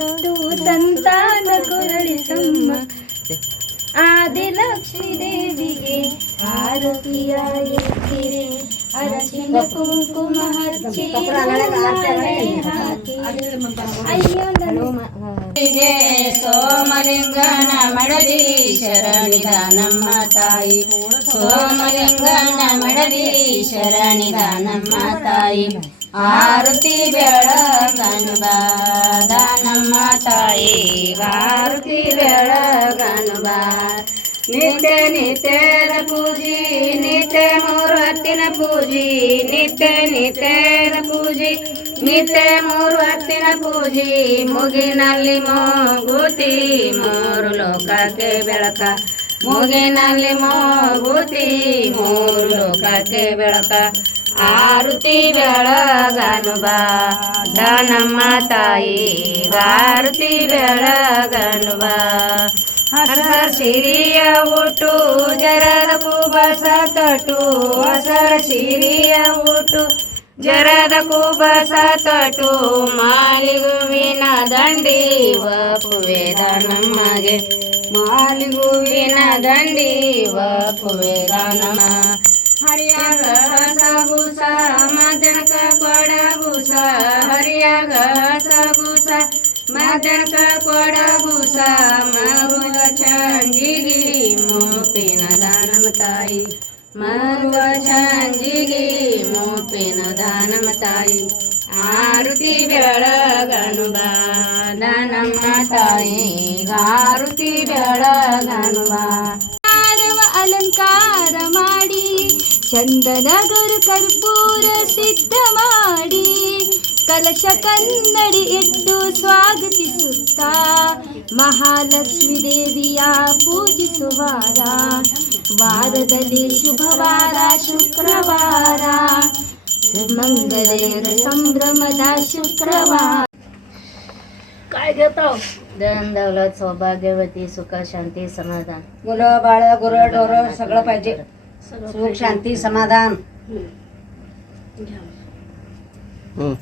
ಕೊಟ್ಟು ಸಂತಾನ ಕೊರಳಿಸಮ್ಮ ಆದಿಲಕ್ಷ್ಮಿ ದೇವಿಗೆ ಆರತಿಯಾಗಿರ್ತೀರಿ ಅರಶಿನ ಕುಂಕುಮ ಹಚ್ಚಿ ಸೋಮಲಿಂಗನ ಮಡದಿ ನಮ್ಮ ತಾಯಿ ಸೋಮಲಿಂಗನ ಮಡದಿ ನಮ್ಮ ತಾಯಿ ಆರುತಿ ಬೆಳಗನುಬಾದ ನಮ್ಮ ತಾಯಿ ಆರುತಿ ಬೆಳಗನುಬ ನಿತ್ಯ ನಿತ್ಯದ ಪೂಜಿ ನಿತ್ಯ ಹತ್ತಿನ ಪೂಜಿ ನಿತ್ಯ ನಿತ್ಯದ ಪೂಜಿ ನಿತ್ಯ ಹತ್ತಿನ ಪೂಜಿ ಮುಗಿನಲ್ಲಿ ಮೋಗುತಿ ಮೂರು ಲೋಕಕ್ಕೆ ಬೆಳಕ ಮುಗಿನಲ್ಲಿ ಮೋಗುತಿ ಮೂರು ಲೋಕಕ್ಕೆ ಬೆಳಕ ಆರುತಿ ಬೆಳಗನುಬಾ ದಾನಮ್ಮ ತಾಯಿ ಆರುತಿ ಬೆಳಗನು ಹರ ಸಿರಿಯ ಊಟು ಜರದ ಕುಬಸ ತಟು ಹಸರ ಸಿರಿಯ ಊಟು ಜರದ ಕುಬಸ ತಟು ಮಾಲಿಗುವಿನ ದಂಡಿ ವಪುವೆ ನಮಗೆ ಮಾಲಿಗುವಿನ ದಂಡಿ ವಪುವೆ ನಮ್ಮ हरिया गा गुसा मदक सबुसा हरिया गागुसा मदुसा मंजिरी मेन दान म छंजिगी मेन धनमताई आरती बळा गाण दन ताई गारुती बळा गाण आलंकार अलंकारमा चंदनगर कर्पूर सिद्ध माडी कलशक नडी इट्टू स्वागती सुता महालक्ष्मीदेवी या पूजसुवारा वारदली शुभवारा शुक्रवारा मंगले संभ्रमदास शुक्रवार काय देवलं सोभाग्यवती सुखशांती समाधान गुर बाळ गुरं डोरं सगळं पाहिजे सुख शांती समाधान हम्म